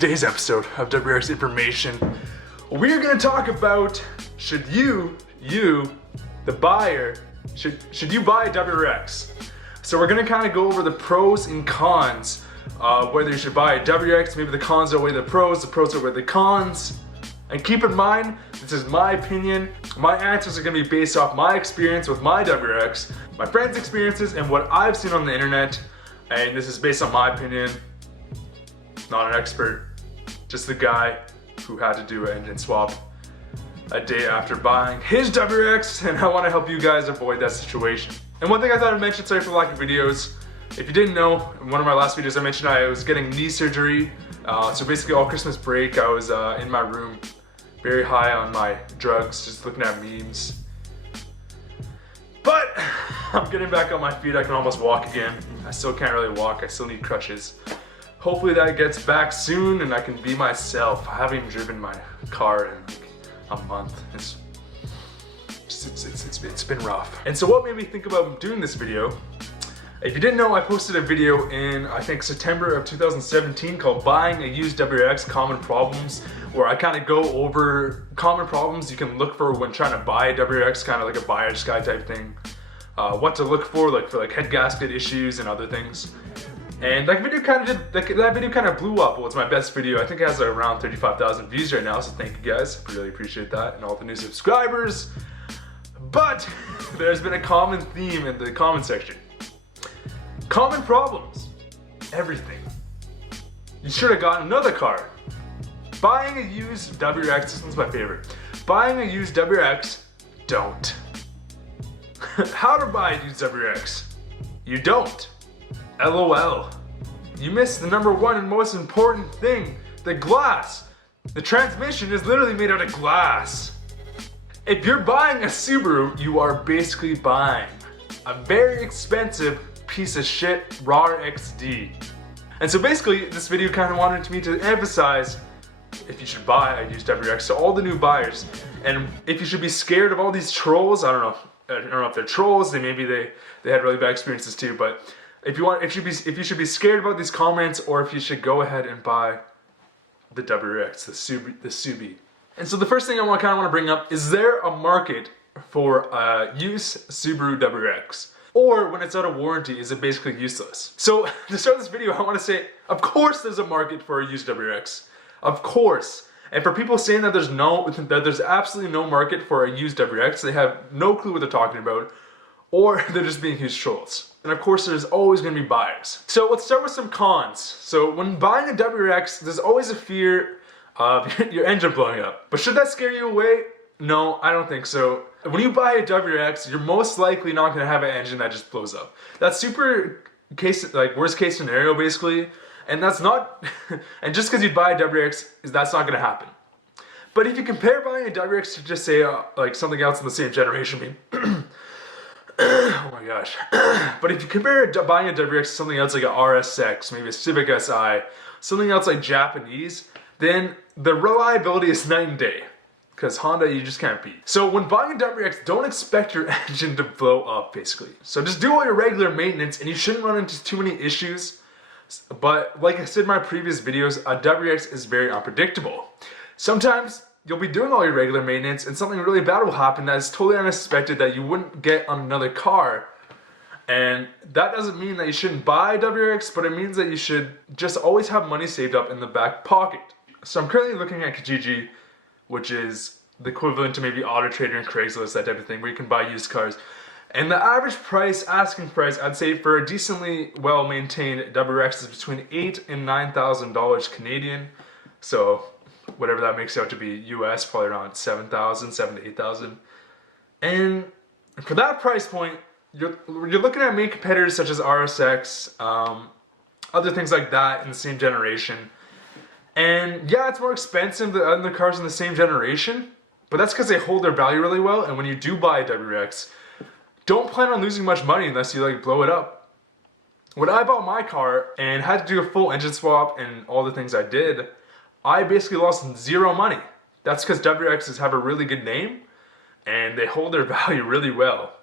today's episode of WRX Information, we're going to talk about should you, the buyer, should you buy a WRX? So we're going to kind of go over the pros and cons, whether you should buy a WRX. Maybe the cons outweigh the pros outweigh the cons. And keep in mind, this is my opinion. My answers are going to be based off my experience with my WRX, my friends' experiences, and what I've seen on the internet. And this is based on my opinion. Not an expert, just the guy who had to do an engine swap a day after buying his WRX, and I want to help you guys avoid that situation. And one thing I thought I'd mention, sorry for the lack of videos, if you didn't know, in one of my last videos I mentioned I was getting knee surgery. So basically all Christmas break I was in my room, very high on my drugs, just looking at memes. But I'm getting back on my feet, I can almost walk again. I still can't really walk, I still need crutches. Hopefully that gets back soon and I can be myself. I haven't even driven my car in like a month. It's been rough. And so what made me think about doing this video? If you didn't know, I posted a video in, I think, September of 2017 called Buying a Used WRX Common Problems, where I kind of go over common problems you can look for when trying to buy a WRX, kind of like a buyer's guide type thing. What to look for, like head gasket issues and other things. And that video kind of blew up. Well, it's my best video. I think it has around 35,000 views right now, so thank you guys. I really appreciate that, and all the new subscribers. But there's been a common theme in the comment section. Common problems. Everything. You should have gotten another car. Buying a used WRX, this one's my favorite. Buying a used WRX, don't. How to buy a used WRX? You don't. LOL. You missed the number one and most important thing, the glass. The transmission is literally made out of glass. If you're buying a Subaru, you are basically buying a very expensive piece of shit raw XD. And so basically this video kind of wanted me to emphasize if you should buy a used WRX to all the new buyers, and if you should be scared of all these trolls. I don't know if they're trolls, maybe they had really bad experiences too, but if you should be scared about these comments, or if you should go ahead and buy the WRX, the Subi. And so the first thing I want to bring up is there a market for a used Subaru WRX? Or when it's out of warranty, is it basically useless? So to start this video, I want to say, of course there's a market for a used WRX. Of course. And for people saying that there's absolutely no market for a used WRX, they have no clue what they're talking about, or they're just being huge trolls. And of course there's always going to be buyers. So let's start with some cons. So when buying a WRX, there's always a fear of your engine blowing up. But should that scare you away? No, I don't think so. When you buy a WRX, you're most likely not going to have an engine that just blows up. That's worst case scenario basically. And that's not, and just because you buy a WRX, that's not going to happen. But if you compare buying a WRX to just say like something else in the same generation, oh my gosh. But if you compare buying a WRX to something else like a RSX, maybe a Civic Si, something else like Japanese, then the reliability is night and day. Because Honda, you just can't beat. So when buying a WRX, don't expect your engine to blow up, basically. So just do all your regular maintenance, and you shouldn't run into too many issues. But like I said in my previous videos, a WRX is very unpredictable. Sometimes you'll be doing all your regular maintenance and something really bad will happen that is totally unexpected that you wouldn't get on another car. And that doesn't mean that you shouldn't buy a WRX, but it means that you should just always have money saved up in the back pocket. So I'm currently looking at Kijiji, which is the equivalent to maybe Auto Trader and Craigslist, that type of thing, where you can buy used cars. And the average price, asking price, I'd say for a decently well-maintained WRX is between $8,000 and $9,000 Canadian. So whatever that makes out to be US, probably around $7,000 to $8,000. And for that price point, you're looking at main competitors such as RSX, other things like that in the same generation. And yeah, it's more expensive than other cars in the same generation, but that's because they hold their value really well. And when you do buy a WRX, don't plan on losing much money unless you like blow it up. When I bought my car and had to do a full engine swap and all the things I did, I basically lost zero money. That's because WRXs have a really good name and they hold their value really well.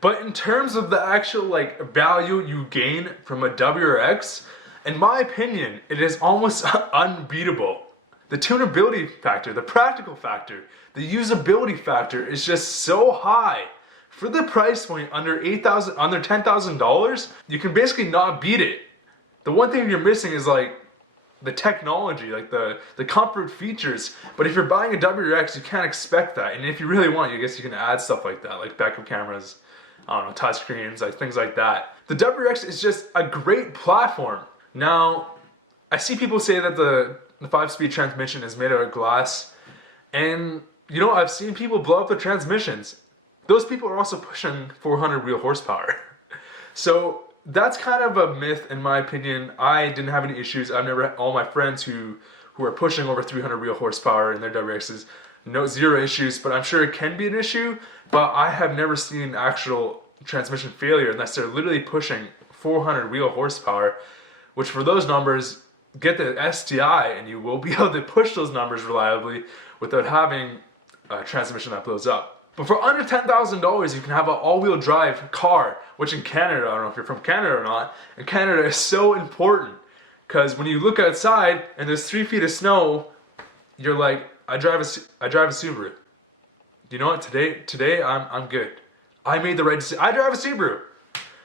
But in terms of the actual like value you gain from a WRX, In my opinion, it is almost unbeatable. The tunability factor, the practical factor, the usability factor is just so high. For the price point under $10,000, you can basically not beat it. The one thing you're missing is like the technology, like the comfort features. But if you're buying a WRX, you can't expect that. And if you really want, I guess you can add stuff like that, like backup cameras, I don't know, touch screens, like things like that. The WRX is just a great platform. Now, I see people say that the 5-speed transmission is made out of glass, and you know, I've seen people blow up their transmissions. Those people are also pushing 400 wheel horsepower. So that's kind of a myth in my opinion. I didn't have any issues. I've never, all my friends who are pushing over 300 wheel horsepower in their WRXs, zero issues, but I'm sure it can be an issue, but I have never seen an actual transmission failure unless they're literally pushing 400 wheel horsepower, which for those numbers, get the STI and you will be able to push those numbers reliably without having a transmission that blows up. But for under $10,000, you can have an all-wheel drive car, which in Canada, I don't know if you're from Canada or not, in Canada is so important. Because when you look outside and there's 3 feet of snow, you're like, I drive a Subaru. You know what, today I'm good. I made the right decision. I drive a Subaru.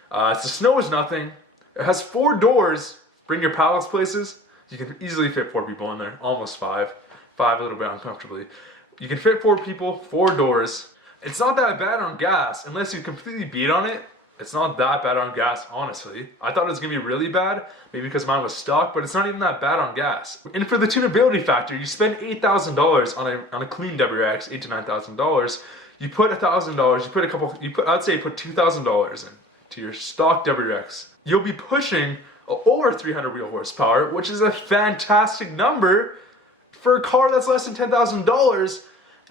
The snow is nothing. It has 4 doors, bring your pallets places. You can easily fit 4 people in there, almost 5 a little bit uncomfortably. You can fit 4 people, 4 doors. It's not that bad on gas, unless you completely beat on it. It's not that bad on gas, honestly. I thought it was gonna be really bad, maybe because mine was stock, but it's not even that bad on gas. And for the tunability factor, you spend $8,000 on a clean WRX, $8,000 to $9,000. You put $1,000, I'd say put $2,000 in to your stock WRX. You'll be pushing over 300 wheel horsepower, which is a fantastic number for a car that's less than $10,000,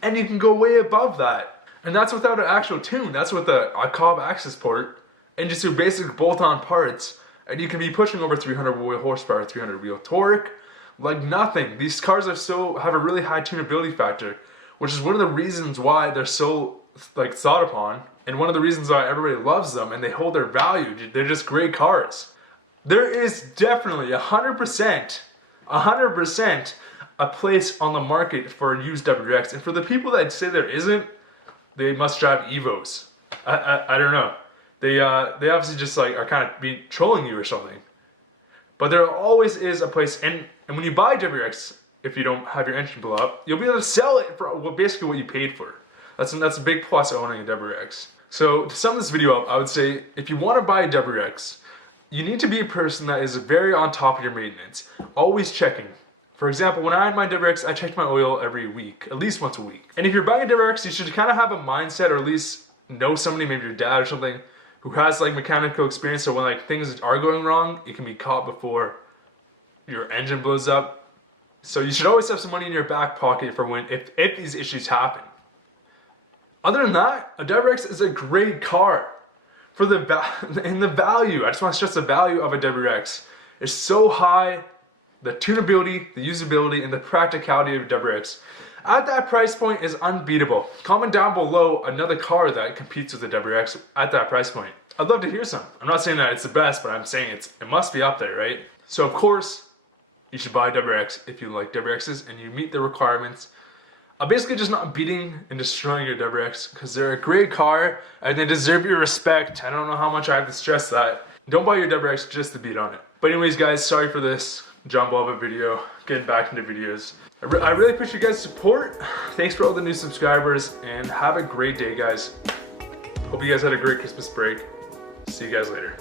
and you can go way above that. And that's without an actual tune. That's with a cob access port and just your basic bolt-on parts. And you can be pushing over 300 wheel horsepower, 300 wheel torque, like nothing. These cars have a really high tunability factor, which is one of the reasons why they're so like thought upon, and one of the reasons why everybody loves them and they hold their value. They're just great cars. There is definitely 100% a place on the market for a used WRX. And for the people that say there isn't, they must drive Evos. I don't know. They obviously just like are kind of trolling you or something. But there always is a place, and when you buy WRX, if you don't have your engine blow up, you'll be able to sell it for basically what you paid for. That's a big plus owning a WRX. So to sum this video up, I would say if you want to buy a WRX, you need to be a person that is very on top of your maintenance, always checking. For example, when I had my WRX, I checked my oil every week, at least once a week. And if you're buying a WRX, you should kind of have a mindset, or at least know somebody, maybe your dad or something, who has like mechanical experience, so when like things are going wrong, it can be caught before your engine blows up. So you should always have some money in your back pocket for when, if these issues happen. Other than that, a WRX is a great car. For the value, I just want to stress the value of a WRX is so high. The tunability, the usability, and the practicality of WRX at that price point is unbeatable. Comment down below another car that competes with the WRX at that price point. I'd love to hear some. I'm not saying that it's the best, but I'm saying it must be up there, right? So of course, you should buy a WRX if you like WRXs and you meet the requirements. I'm basically just not beating and destroying your WRX, because they're a great car and they deserve your respect. I don't know how much I have to stress that. Don't buy your WRX just to beat on it. But anyways guys, sorry for this jumble of a video, getting back into videos. I really appreciate you guys' support. Thanks for all the new subscribers, and have a great day guys. Hope you guys had a great Christmas break. See you guys later.